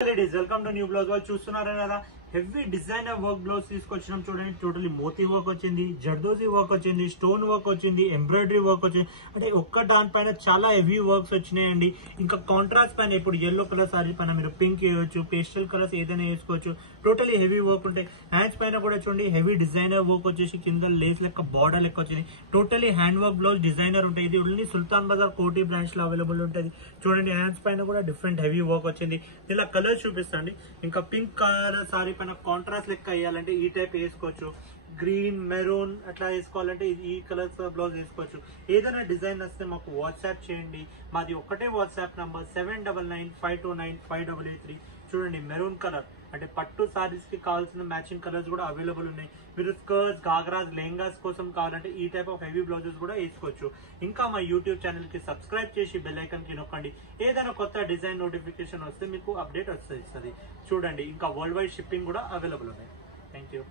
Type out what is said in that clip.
Ladies, welcome to new blouse. వాళ్ళు చూస్తున్నారా కదా హెవీ డిజైనర్ వర్క్ బ్లౌజ్ తీసుకొచ్చినాం చూడండి. టోటలీ మోతీ వర్క్ వచ్చింది, జర్దోజీ వర్క్ వచ్చింది, స్టోన్ వర్క్ వచ్చింది, ఎంబ్రాయిడరీ వర్క్ వచ్చింది. అంటే ఒక్క దానిపైన చాలా హెవీ వర్క్స్ వచ్చినాయండి. ఇంకా కాంట్రాస్ట్ పైన ఇప్పుడు ఎల్లో కలర్ సారీ పైన మీరు పింక్ వేయవచ్చు, పేస్టల్ కలర్స్ ఏదైనా వేసుకోవచ్చు. టోటలీ హెవీ వర్క్ ఉంటాయి. హ్యాండ్స్ పైన కూడా చూడండి హెవీ డిజైనర్ వర్క్ వచ్చేసి కింద లేస్ లెక్క బార్డర్ లెక్క వచ్చింది. Totally hand work blouse designer ఉంటాయి. ఇది ఓన్లీ సుల్తాన్ బజార్ కోటి బ్రాంచ్ లో అవైలబుల్ ఉంటుంది. చూడండి హ్యాండ్స్ పైన కూడా డిఫరెంట్ హెవీ వర్క్ వచ్చింది. ఇలా కలర్ చూపిస్తాండి. ఇంకా పింక్ కలర్ సారీ పైన కాంట్రాస్ట్ లెక్క వేయాలంటే ఈ టైప్ వేసుకోవచ్చు. గ్రీన్, మెరూన్ అట్లా వేసుకోవాలంటే ఈ కలర్స్ బ్లౌజ్ వేసుకోవచ్చు. ఏదైనా డిజైన్ వస్తే మాకు వాట్సాప్ చేయండి. మాది ఒకటే వాట్సాప్ నంబర్ 7995295883. చూడండి మెరూన్ కలర్ అంటే పట్టు సారీస్ కి కావాల్సిన మ్యాచింగ్ కలర్స్ కూడా అవైలబుల్ ఉన్నాయి. మీరు స్కర్ట్స్, గాగ్రాస్, లెహంగాస్ కోసం కావాలంటే ఈ టైప్ ఆఫ్ హెవీ బ్లౌజెస్ కూడా వేసుకోవచ్చు. ఇంకా మా యూట్యూబ్ ఛానల్ కి సబ్స్క్రైబ్ చేసి బెల్ ఐకాన్ కి నొక్కండి. ఏదైనా కొత్త డిజైన్ నోటిఫికేషన్ వస్తే మీకు అప్డేట్ వస్తుంది. చూడండి ఇంకా వరల్డ్ వైడ్ షిప్పింగ్ కూడా అవైలబుల్ ఉన్నాయి. Thank you.